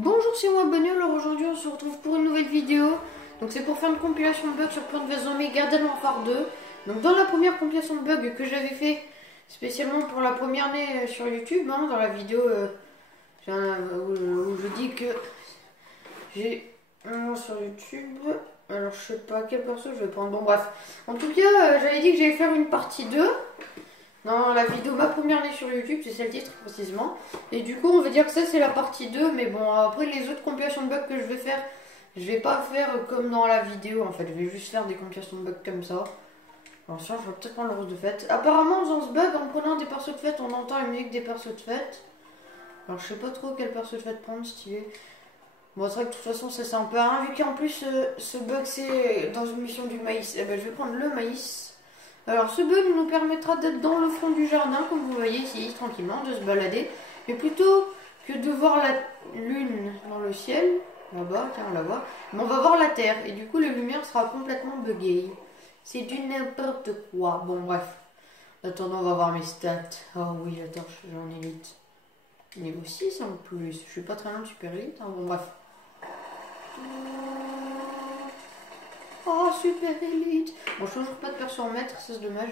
Bonjour, c'est moi Bonnie. Alors aujourd'hui on se retrouve pour une nouvelle vidéo. Donc c'est pour faire une compilation de bugs sur Plants vs Zombies Garden Warfare 2. Donc dans la première compilation de bugs que j'avais fait spécialement pour la première année sur YouTube, dans la vidéo où je dis que j'ai un sur YouTube. Alors je sais pas quel perso je vais prendre. Bon bref. En tout cas j'avais dit que j'allais faire une partie 2. Dans la vidéo ma première année sur YouTube, c'est celle titre précisément. Et du coup on va dire que ça c'est la partie 2. Mais bon après les autres compilations de bugs que je vais faire, je vais pas faire comme dans la vidéo en fait. Je vais juste faire des compilations de bugs comme ça. Alors ça je vais peut-être prendre le rose de fête. Apparemment en faisant ce bug, en prenant des persos de fête, on entend la musique des persos de fête. Alors je sais pas trop quel perso de fête prendre stylé. Bon c'est vrai que de toute façon ça c'est un peu rien vu qu'en plus ce bug c'est dans une mission du maïs. Eh ben je vais prendre le maïs. Alors ce bug nous permettra d'être dans le fond du jardin, comme vous voyez ici, tranquillement, de se balader. Mais plutôt que de voir la lune dans le ciel, là-bas, tiens on la voit, mais on va voir la terre. Et du coup la lumière sera complètement buggée. C'est du n'importe quoi. Bon bref. Attendons, on va voir mes stats. Oh oui la torche, j'en ai 8. Niveau 6 en plus. Je suis pas très loin de super élite. Bon bref. Oh, super élite. Bon, je change pas de perso en maître, ça c'est dommage.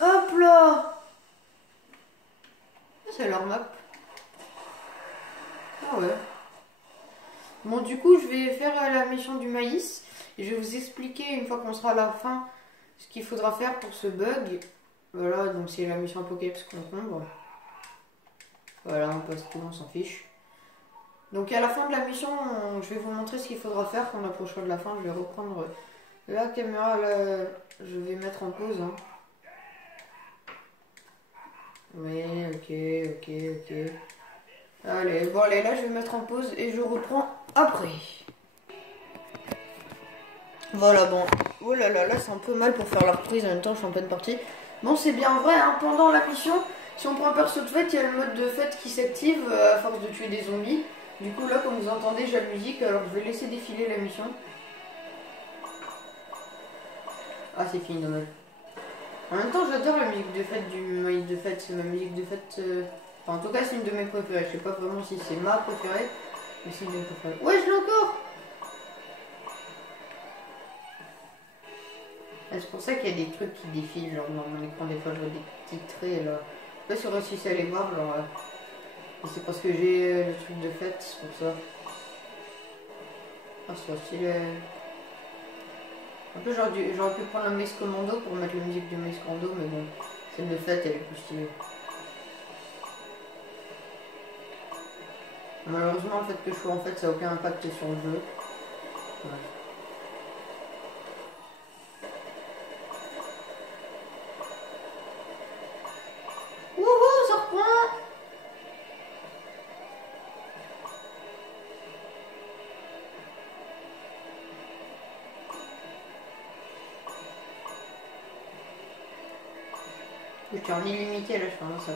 Hop là. C'est leur map. Ah ouais. Bon, du coup, je vais faire la mission du maïs. Et je vais vous expliquer, une fois qu'on sera à la fin, ce qu'il faudra faire pour ce bug. Voilà, donc c'est la mission Apocalypse concombre. Voilà, on passe tout, on s'en fiche. Donc à la fin de la mission, je vais vous montrer ce qu'il faudra faire quand on approchera de la fin. Je vais reprendre la caméra, là, je vais mettre en pause. Oui, ok. Allez, bon allez, là je vais mettre en pause et je reprends après. Voilà, bon. Oh là là, là c'est un peu mal pour faire la reprise, en même temps je suis en pleine partie. Bon, c'est bien vrai, pendant la mission, si on prend un perso de fête, il y a le mode de fête qui s'active à force de tuer des zombies. Du coup là, comme vous entendez, j'ai la musique, alors je vais laisser défiler la mission. Ah, c'est fini, dommage. En même temps, j'adore la musique de fête du maïs de fête, c'est ma musique de fête... Enfin, en tout cas, c'est une de mes préférées. Je sais pas vraiment si c'est ma préférée, mais c'est une de mes préférées. Ouais, je l'ai encore. C'est pour ça qu'il y a des trucs qui défilent, genre dans mon écran, des fois je vois des petits traits là. Je sais pas si on réussit à les voir, genre. C'est parce que j'ai le truc de fête, c'est pour ça. Ah, c'est stylé. Un peu, j'aurais pu prendre la Mace Commando pour mettre la musique du Mace Commando, mais bon, celle de fête elle est plus stylée. Malheureusement, le fait que je sois en fait, ça n'a aucun impact sur le jeu. Ouais. Wouhou, ça reprend. Je suis en illimité là, je fais un seul.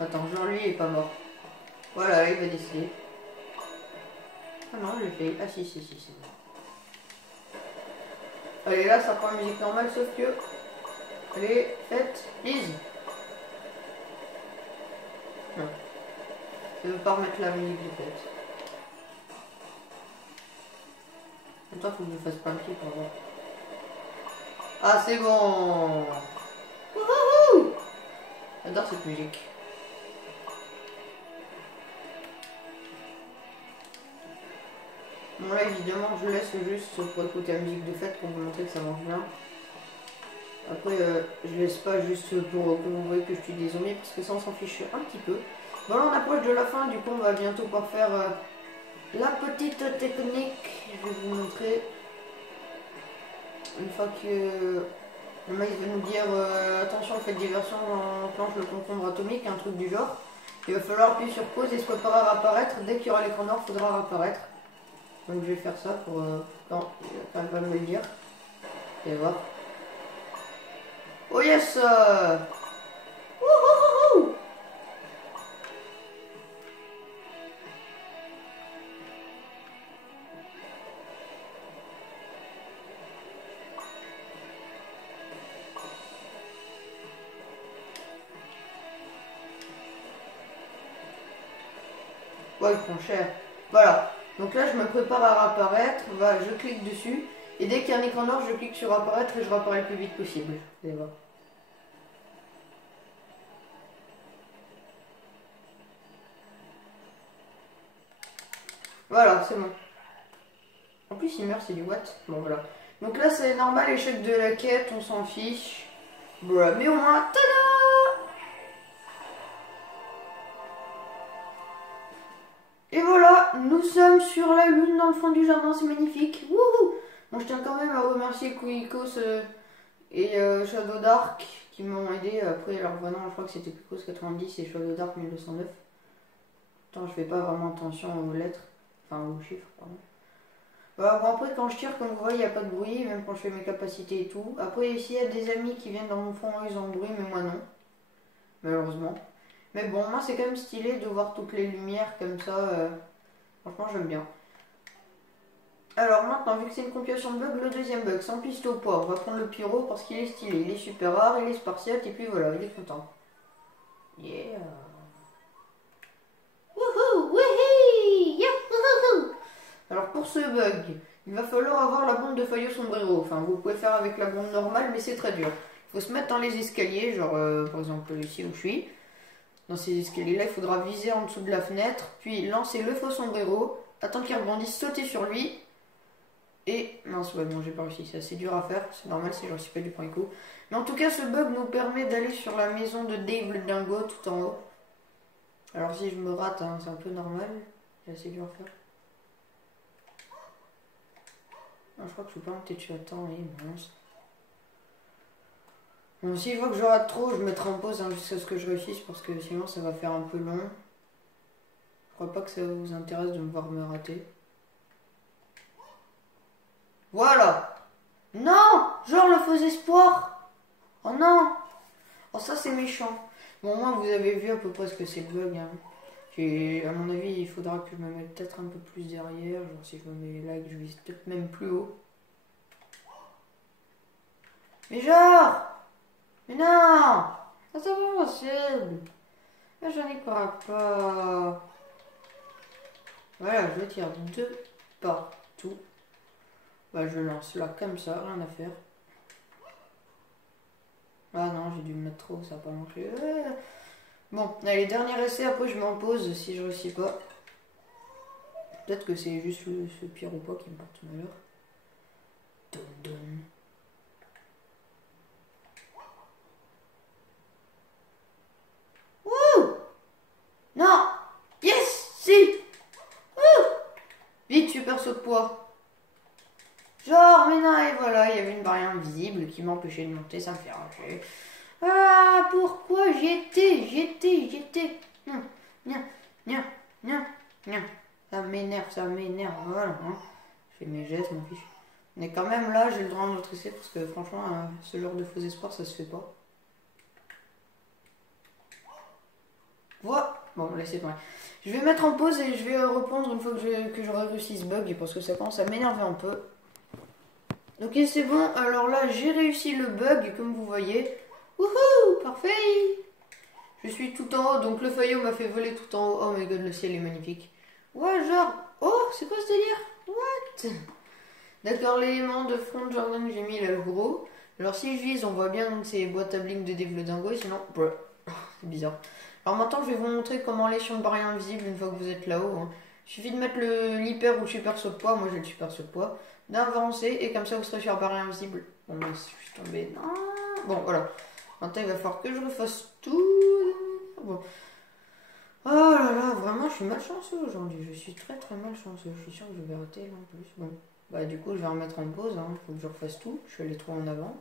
Attends, genre lui il est pas mort. Voilà, il va décider. Ah non, je l'ai fait. Ah si, c'est bon. Allez, là, ça prend la musique normale, sauf que... Allez, faites, please. Non. Je ne veux pas remettre la musique de fête. Attends, faut que je fasse plein de pieds pour voir. Ah, c'est bon. Wouhou. J'adore cette musique. Bon là évidemment je laisse juste pour écouter la musique de fête pour vous montrer que ça marche bien. Après je laisse pas juste pour que vous voyez que je tue des zombies parce que ça on s'en fiche un petit peu. Bon là on approche de la fin, du coup on va bientôt pouvoir faire la petite technique. Je vais vous montrer. Une fois que le maïs va nous dire attention faites diversion en planche le concombre atomique, un truc du genre. Il va falloir appuyer sur pause et se préparer à réapparaître. Dès qu'il y aura l'écran noir, il faudra réapparaître. Donc je vais faire ça pour quand elle va me le dire. Et voir. Oh yes. Wouhouhouhou. Ouais, il prend cher. Voilà. Donc là, je me prépare à réapparaître. Voilà, je clique dessus. Et dès qu'il y a un écran noir, je clique sur apparaître et je réapparais le plus vite possible. Vous allez voir. Voilà, c'est bon. En plus, il meurt, c'est du what? Bon, voilà. Donc là, c'est normal, échec de la quête, on s'en fiche. Voilà, mais au moins, tada! Et voilà, nous sommes sur la lune dans le fond du jardin, c'est magnifique. Wouhou! Bon, je tiens quand même à remercier Quicos et Shadow Dark qui m'ont aidé. Après, alors voilà, je crois que c'était Quicos 90 et Shadow Dark 1209. Attends, je fais pas vraiment attention aux lettres, enfin aux chiffres, pardon. Voilà, bon, après, quand je tire, comme vous voyez, il n'y a pas de bruit, même quand je fais mes capacités et tout. Après, ici, il y a des amis qui viennent dans mon fond, ils ont le bruit, mais moi non, malheureusement. Mais bon, moi, c'est quand même stylé de voir toutes les lumières comme ça. Franchement, j'aime bien. Alors maintenant, vu que c'est une compilation de bugs, le deuxième bug, sans piste au poids. On va prendre le pyro parce qu'il est stylé, il est super rare, il est spartiate, et puis voilà, il est content. Yeah. Wouhou, wouhi, yahouhou. Alors pour ce bug, il va falloir avoir la bombe de Fayo Sombrero. Enfin, vous pouvez faire avec la bombe normale, mais c'est très dur. Il faut se mettre dans les escaliers, genre par exemple ici où je suis. Dans ces escaliers-là, il faudra viser en dessous de la fenêtre, puis lancer le faux sombrero, attendre qu'il rebondisse, sauter sur lui. Et mince, ouais, bon, j'ai pas réussi, c'est assez dur à faire, c'est normal si je réussis pas du premier coup. Mais en tout cas, ce bug nous permet d'aller sur la maison de Dave le dingo tout en haut. Alors si je me rate, hein, c'est un peu normal, c'est assez dur à faire. Ah, je crois que je suis pas monté dessus à temps, oui, mince. Bon, si je vois que je rate trop, je mettrai en pause hein, jusqu'à ce que je réussisse parce que sinon ça va faire un peu long. Je crois pas que ça vous intéresse de me voir me rater. Voilà! Non! Genre le faux espoir! Oh non! Oh ça c'est méchant. Bon, moi vous avez vu à peu près ce que c'est le bug. Hein. À mon avis, il faudra que je me mette peut-être un peu plus derrière. Genre si je me mets là, que je vise peut-être même plus haut. Mais genre! Mais non! Ça c'est pas possible! Là j'en ai pas. Voilà, je tire de partout. Bah je lance là comme ça, rien à faire. Ah non, j'ai dû me mettre trop, ça n'a pas marché. Bon, allez, dernier essai, après je m'en pose si je réussis pas. Peut-être que c'est juste ce pire ou pas qui me porte malheur. Dun, dun. Wouh! Non! Yes! Si! Wouh! Vite, super saut de poids. Genre, mais non, et voilà, il y avait une barrière invisible qui m'empêchait de monter, ça me fait rager. Ah, pourquoi j'étais. Non, non, non. Ça m'énerve, voilà. Hein. Je fais mes gestes, mon fiche. Mais quand même, là, j'ai le droit à un autre essai parce que franchement, ce genre de faux espoir, ça se fait pas. Voilà. Bon, laissez tomber. Je vais mettre en pause et je vais reprendre une fois que j'aurai réussi ce bug parce que ça commence à m'énerver un peu. Ok, c'est bon. Alors là, j'ai réussi le bug, comme vous voyez. Wouhou, parfait. Je suis tout en haut, donc le faillot m'a fait voler tout en haut. Oh my god, le ciel est magnifique. Ouais, genre... Oh, c'est quoi ce délire? What? D'accord, l'élément de front de jardin que j'ai mis là, le gros. Alors si je vise, on voit bien ces boîtes à bling de Dave le dingo, et sinon... C'est bizarre. Alors maintenant, je vais vous montrer comment aller sur une barrière invisible une fois que vous êtes là-haut. Hein. Il suffit de mettre l'hyper ou le super saut de poids. Moi, j'ai le super saut de poids. D'avancer, et comme ça, vous serez sur la barrière invisible. Bon, je suis tombée. Non. Bon, voilà. Maintenant, il va falloir que je refasse tout. Bon. Oh là là, vraiment, je suis malchanceux aujourd'hui. Je suis très très malchanceux. Je suis sûre que je vais rater là en plus. Bon, bah du coup, je vais remettre en pause. Hein. Faut que je refasse tout. Je suis allé trop en avant.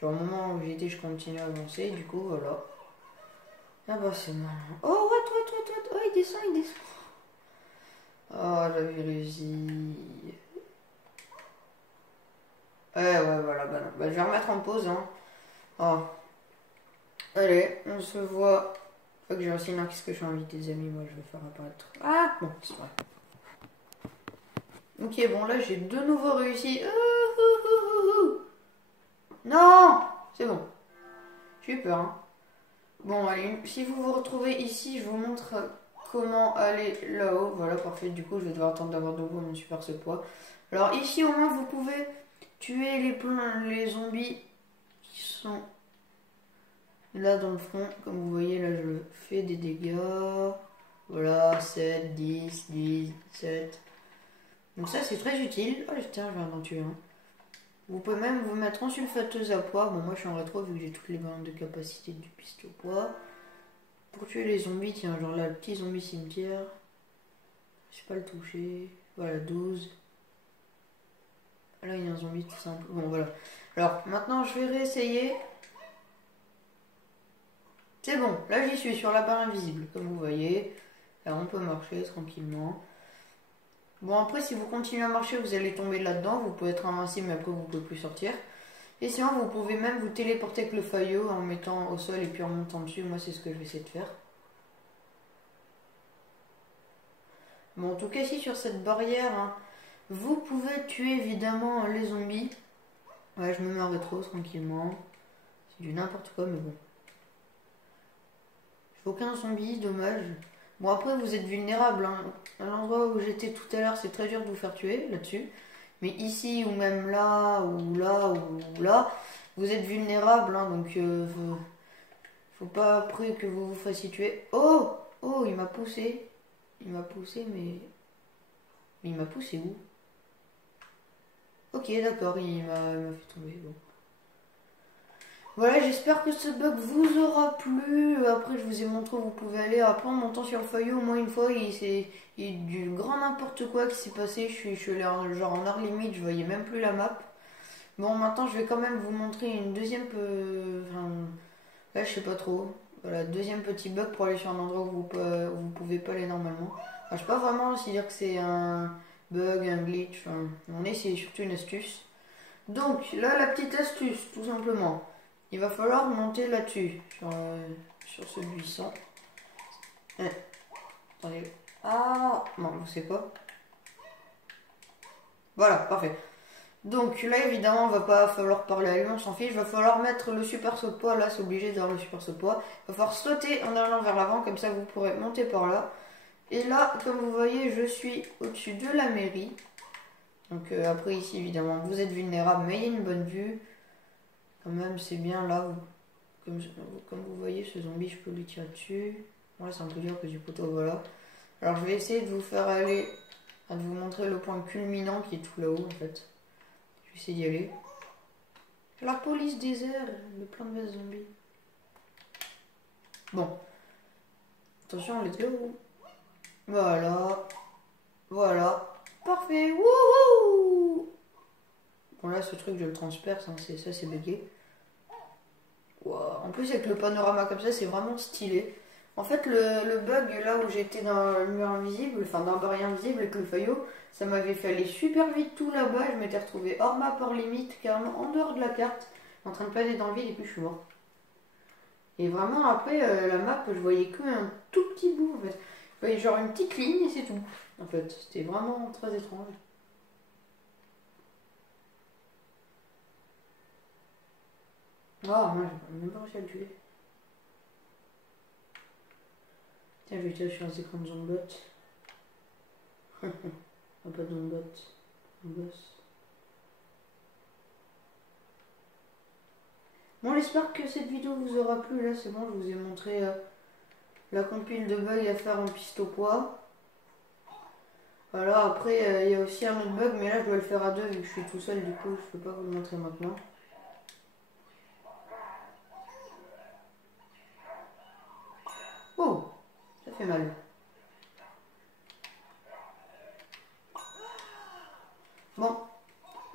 Genre, au moment où j'étais, je continue à avancer. Du coup, voilà. Ah bah, c'est marrant. Oh, what. Oh, il descend. Oh, j'avais réussi. Ouais, voilà. Bah non. Bah, je vais remettre en pause. Hein. Oh. Allez, on se voit. Faut que j'ai aussi non, qu'est-ce que j'ai envie des amis, moi je vais faire apparaître. Ah bon, c'est vrai. Ok, bon là j'ai de nouveau réussi. Non, c'est bon. J'ai eu peur. Hein. Bon, allez, si vous vous retrouvez ici, je vous montre comment aller là-haut. Voilà, parfait. Du coup, je vais devoir attendre d'avoir de nouveau mon super ce poids. Alors ici, au moins, vous pouvez tuer les zombies qui sont là dans le front. Comme vous voyez, là, je fais des dégâts. Voilà, 7, 10, 10, 7. Donc ça, c'est très utile. Oh, tiens, je vais en tuer un. Vous pouvez même vous mettre en sulfateuse à poids. Bon, moi, je suis en rétro vu que j'ai toutes les bandes de capacité du pistolet au poids. Pour tuer les zombies, tiens, genre là, le petit zombie cimetière. Je sais pas le toucher. Voilà, 12. Là, il y a un zombie tout simple. Bon, voilà. Alors, maintenant, je vais réessayer. C'est bon, là, j'y suis sur la barre invisible, comme vous voyez. Là, on peut marcher tranquillement. Bon, après, si vous continuez à marcher, vous allez tomber là-dedans. Vous pouvez être invincible, mais après, vous pouvez plus sortir. Et sinon, vous pouvez même vous téléporter avec le faillot en mettant au sol et puis en montant dessus. Moi, c'est ce que je vais essayer de faire. Bon, en tout cas, ici, sur cette barrière, hein, vous pouvez tuer évidemment les zombies. Ouais, je me mets en rétro tranquillement. C'est du n'importe quoi, mais bon. Je fais aucun zombie, dommage. Bon, après, vous êtes vulnérable. Hein. À l'endroit où j'étais tout à l'heure, c'est très dur de vous faire tuer là-dessus. Mais ici, ou même là, ou là, ou là, vous êtes vulnérable. Hein, donc, faut pas après que vous vous fassiez tuer. Oh! Oh, il m'a poussé. Il m'a poussé, mais il m'a poussé où? Ok, d'accord, il m'a fait tomber. Bon. Voilà, j'espère que ce bug vous aura plu. Après, je vous ai montré où vous pouvez aller. Après, en montant sur le faillot, au moins une fois, il y a du grand n'importe quoi qui s'est passé. Je suis allé genre en heure limite, je voyais même plus la map. Bon, maintenant, je vais quand même vous montrer une deuxième... Enfin, là, je sais pas trop. Voilà, deuxième petit bug pour aller sur un endroit où vous pouvez pas aller normalement. Enfin, je sais pas vraiment si dire que c'est un bug, un glitch. Enfin, c'est surtout une astuce. Donc, là, la petite astuce, tout simplement. Il va falloir monter là-dessus, sur ce buisson. Attendez. Ah, non, je sais pas. Voilà, parfait. Donc là, évidemment, il va pas falloir parler à lui, on s'en fiche. Il va falloir mettre le super saut de poids. Là, c'est obligé d'avoir le super saut de poids. Il va falloir sauter en allant vers l'avant, comme ça, vous pourrez monter par là. Et là, comme vous voyez, je suis au-dessus de la mairie. Donc après, ici, évidemment, vous êtes vulnérable, mais il y a une bonne vue. Quand même, c'est bien là. Comme vous voyez, ce zombie, je peux lui tirer dessus. Voilà, c'est un peu dur que du poteau, voilà. Alors, je vais essayer de vous faire aller, de vous montrer le point culminant qui est tout là-haut, en fait. Je vais essayer d'y aller. La police des airs, le plein de zombies. Bon. Attention, let's go. Voilà. Voilà. Parfait. Wouhou! Bon, là, ce truc, je le transperce, hein, ça, c'est bugué. Wow. En plus, avec le panorama comme ça, c'est vraiment stylé. En fait, le bug là où j'étais dans le mur invisible, enfin dans la barrière invisible avec le faillot, ça m'avait fait aller super vite tout là-bas. Je m'étais retrouvé hors map, hors limite, carrément en dehors de la carte, en train de planer dans le vide et puis je suis mort. Et vraiment, après, la map, je voyais que un tout petit bout en fait. Je voyais genre une petite ligne et c'est tout. En fait, c'était vraiment très étrange. Ah, moi, j'ai même pas réussi à le tuer. Tiens, je vais tirer sur un écran de zombot. Ah, pas de zombot. Un boss. Bon, j'espère que cette vidéo vous aura plu. Là, c'est bon, je vous ai montré la compile de bugs à faire en piste au poids. Voilà, après, il y a aussi un autre bug, mais là, je dois le faire à deux vu que je suis tout seul. Du coup, je peux pas vous le montrer maintenant. Oh, ça fait mal. Bon,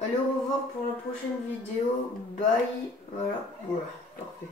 allez, au revoir pour la prochaine vidéo. Bye. Voilà, parfait.